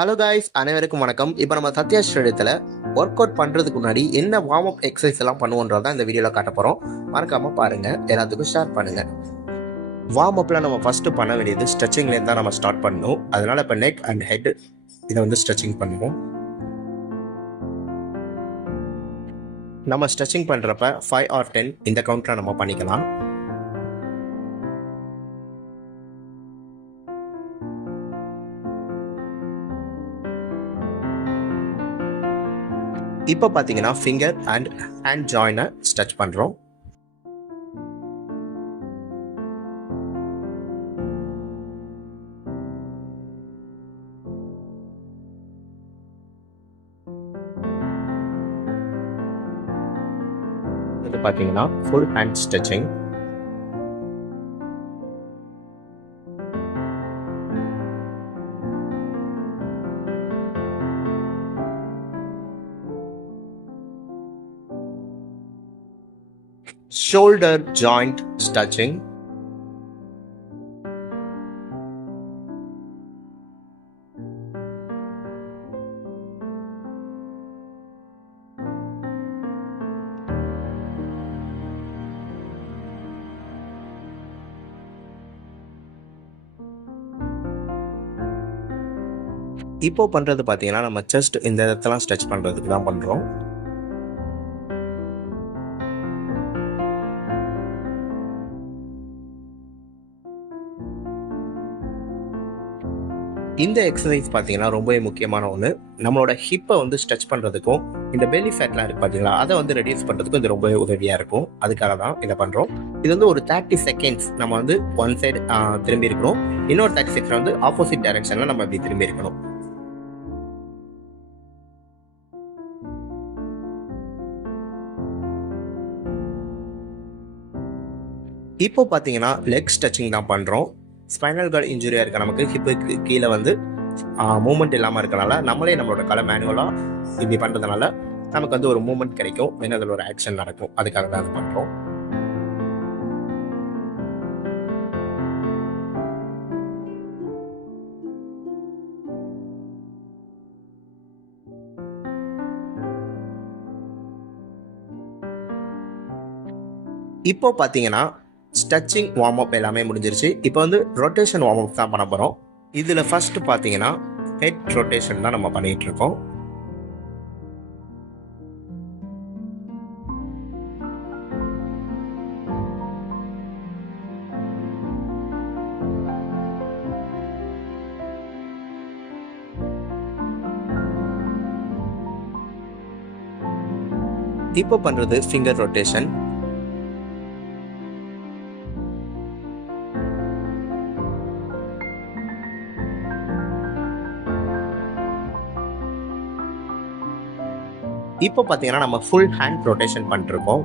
Hello guys, அனைவருக்கும் வணக்கம். இப்போ நம்ம சத்யா ஸ்டேடியத்தில் ஒர்க் அவுட் பண்ணுறதுக்கு முன்னாடி என்ன வார்ம் அப் எக்ஸசைஸ் எல்லாம் பண்ணுவோன்றதான் இந்த வீடியோவில் காட்ட போகிறோம். மறக்காமல் பாருங்கள், எல்லாத்துக்கும் ஷேர் பண்ணுங்கள். வார்ம் அப்பில் நம்ம ஃபஸ்ட்டு பண்ண வேண்டியது ஸ்ட்ரெச்சிங்லேருந்து தான் நம்ம ஸ்டார்ட் பண்ணணும். அதனால் இப்போ நெக் அண்ட் ஹெட் இதை வந்து ஸ்ட்ரெச்சிங் பண்ணுவோம். நம்ம ஸ்ட்ரெச்சிங் பண்ணுறப்ப 5 or 10 இந்த கவுண்ட்டில் நம்ம பண்ணிக்கலாம். இப்போ பார்த்தீங்கன்னா ஃபிங்கர் அண்ட் ஹேண்ட் ஜாயினை ஸ்ட்ரெச் பண்ணுறோம். இது பார்த்தீங்கன்னா full hand stretching. Shoulder joint stretching. இப்போ பண்றது பாத்தீங்கன்னா நம்ம செஸ்ட் இந்த இடத்தெல்லாம் ஸ்ட்ரெச் பண்றதுக்கு தான் பண்றோம். இந்த எக்ஸசைஸ் பார்த்தீங்கன்னா ரொம்பவே முக்கியமான ஒன்று. நம்மளோட ஹிப்பை வந்து ஸ்ட்ரெச் பண்ணுறதுக்கும் இந்த பெல்லி ஃபேட்லாம் இருக்குது பார்த்தீங்களா, அதை வந்து ரெடியூஸ் பண்ணுறதுக்கும் இது ரொம்பவே உதவியாக இருக்கும். அதுக்காக தான் இதை பண்ணுறோம். இது வந்து ஒரு 30 seconds நம்ம வந்து ஒன் சைடு திரும்பி இருக்கணும், இன்னொரு 30 seconds வந்து ஆப்போசிட் டைரக்ஷனில் நம்ம இப்படி திரும்பி இருக்கணும். இப்போ பார்த்தீங்கன்னா லெக் ஸ்ட்ரெச்சிங் தான் பண்ணுறோம். ஸ்பைனல் கார்டு இன்ஜுரியாக இருக்க நமக்கு ஹிப்புக்கு கீழே வந்து மூமெண்ட் இல்லாமல் இருக்கனால நம்மளே நம்மளோட காலை மேனுவலாக இப்படி பண்ணுறதுனால நமக்கு வந்து ஒரு மூமெண்ட் கிடைக்கும், வேணும் அதில் ஒரு ஆக்ஷன் நடக்கும். அதுக்காக தான் அது பண்ணுறோம். இப்போ பார்த்தீங்கன்னா ஸ்ட்ரெச்சிங் வார்ம் அப் எல்லாமே முடிஞ்சிருச்சு. இப்போ வந்து ரொட்டேஷன் வார்ம் அப் தான் பண்ண போகிறோம். இதில் ஃபஸ்ட்டு பார்த்தீங்கன்னா ஹெட் ரொட்டேஷன் தான் நம்ம பண்ணிகிட்டு இருக்கோம். இப்போ பண்ணுறது ஃபிங்கர் ரொட்டேஷன். இப்போ பார்த்தீங்கன்னா நம்ம ஃபுல் ஹேண்ட் ரொட்டேஷன் பண்ணிருக்கோம்.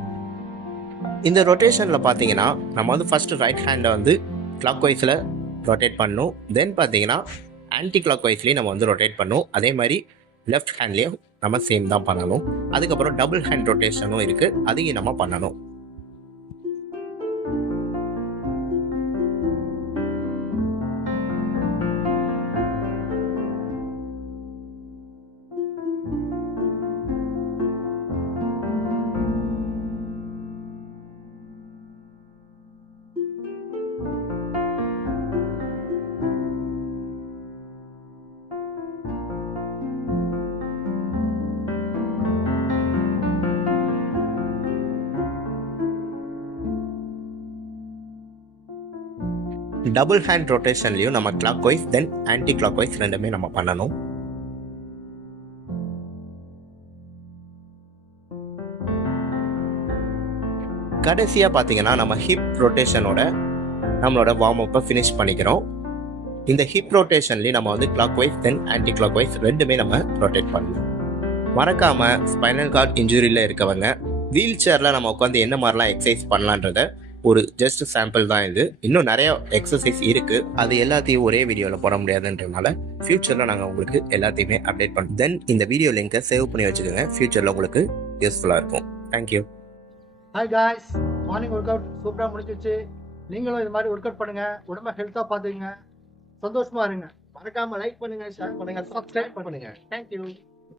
இந்த ரொட்டேஷனில் பார்த்தீங்கன்னா நம்ம வந்து ஃபஸ்ட்டு ரைட் ஹேண்டை வந்து கிளாக் வைஸில் ரொட்டேட் பண்ணணும். தென் பார்த்தீங்கன்னா ஆன்டி கிளாக் வைஸ்லேயும் நம்ம வந்து ரொட்டேட் பண்ணணும். அதே மாதிரி லெஃப்ட் ஹேண்ட்லேயும் நம்ம சேம் தான் பண்ணணும். அதுக்கப்புறம் டபுள் ஹேண்ட் ரொட்டேஷனும் இருக்குது, அதையும் நம்ம பண்ணணும். டபுள் ஹேண்ட் ரொட்டேஷன்லையும் நம்ம கிளாக் வைஸ் தென் ஆன்டி கிளாக் வைஸ் ரெண்டுமே நம்ம பண்ணணும். கடைசியாக பார்த்தீங்கன்னா நம்ம ஹிப் ரொட்டேஷனோட நம்மளோட வார்ம் அப்பை ஃபினிஷ் பண்ணிக்கிறோம். இந்த ஹிப் ரொட்டேஷன்லேயும் நம்ம வந்து கிளாக் வைஸ் தென் ஆன்டி கிளாக் வைஸ் ரெண்டுமே நம்ம ரொட்டேட் பண்ணணும். மறக்காமல் ஸ்பைனல் கார்டு இன்ஜுரியில் இருக்கவங்க வீல் சேரில் நம்ம உட்காந்து என்ன மாதிரிலாம் எக்ஸசைஸ் பண்ணலான்றத ஒரு ஜஸ்ட் சாம்பிள் தான் இது. இன்னும் நிறைய எக்ஸசைஸ் இருக்குது, அது எல்லாத்தையும் ஒரே வீடியோவில் போட முடியாதுன்றதுனால ஃபியூச்சரில் நாங்கள் உங்களுக்கு எல்லாத்தையுமே அப்டேட் பண்ணுறோம். தென் இந்த வீடியோ லிங்கை சேவ் பண்ணி வச்சுக்கோங்க, ஃபியூச்சரில் உங்களுக்கு யூஸ்ஃபுல்லாக இருக்கும். Thank you. Hi guys, morning work out சூப்பராக முடிஞ்சிச்சு. நீங்களும் இது மாதிரி ஒர்க் அவுட் பண்ணுங்கள், உடம்பை ஹெல்த்தாக பார்த்துக்குங்க, சந்தோஷமாக இருங்க. மறக்காம லைக் பண்ணுங்க, ஷேர் பண்ணுங்க, சப்ஸ்கிரைப் பண்ணுங்க. தேங்க்யூ.